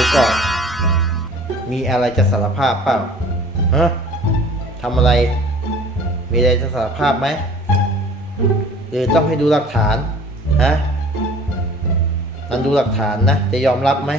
ูก่อนมีอะไรจะสารภาพเปล่าฮะทำอะไร มีอะไรจะสารภาพไหมหรือต้องให้ดูหลักฐานฮะนั่นดูหลักฐานนะ จะยอมรับไหม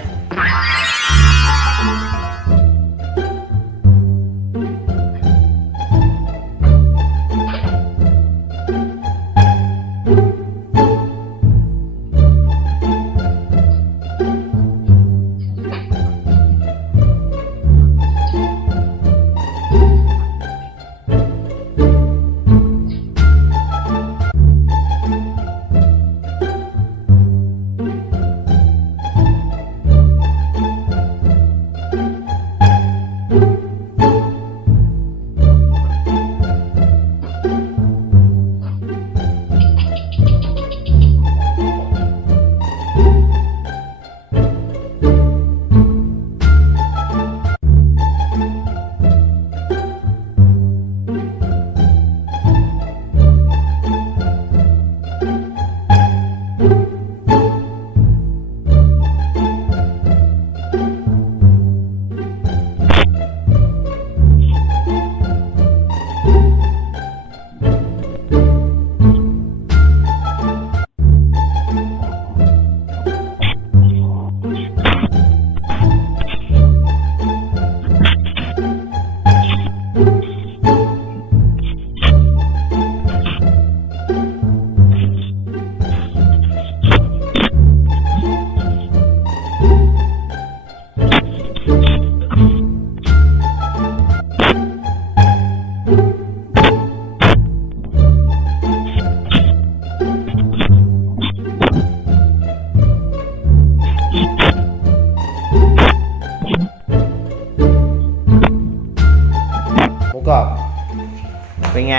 เป็นไง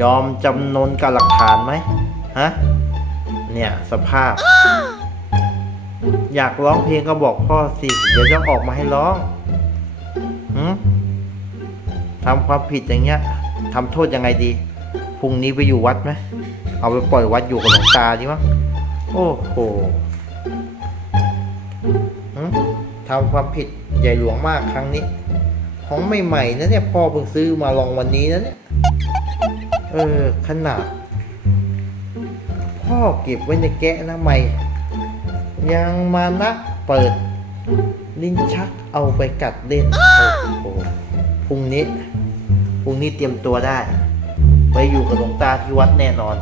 ยอมจำนนกับหลักฐานไหมฮะ เนี่ยสภาพ อยากร้องเพลงก็บอกพ่อสิ เดี๋ยวจะออกมาให้ร้องหืทำความผิดอย่างเงี้ยทำโทษยังไงดี พรุ่งนี้ไปอยู่วัดไหม เอาไปปล่อยวัดอยู่กับหลวงตาดีมั้งโอ้โหทำความผิดใหญ่หลวงมากครั้งนี้ ของใหม่ๆนะเนี่ยพ่อเพิ่งซื้อมาลองวันนี้นะเนี่ยเออขนาด พ่อเก็บไว้ในแกะนะใหม่ ยังมานะเปิด ลิ้นชักเอาไปกัดเล่นโอ้โหพรุ่งนี้พรุ่งนี้เตรียมตัวได้ ไปอยู่กับหลวงตาที่วัดแน่นอน